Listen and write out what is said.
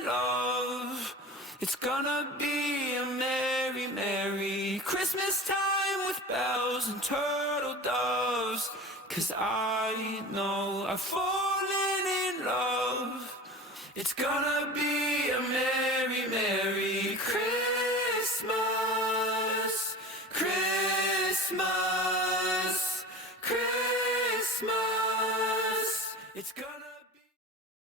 in love. It's gonna be a merry, merry Christmas time with bells and turtle doves. 'Cause I know I've fallen in love. It's gonna be a merry, merry Christmas. Christmas, Christmas. It's gonna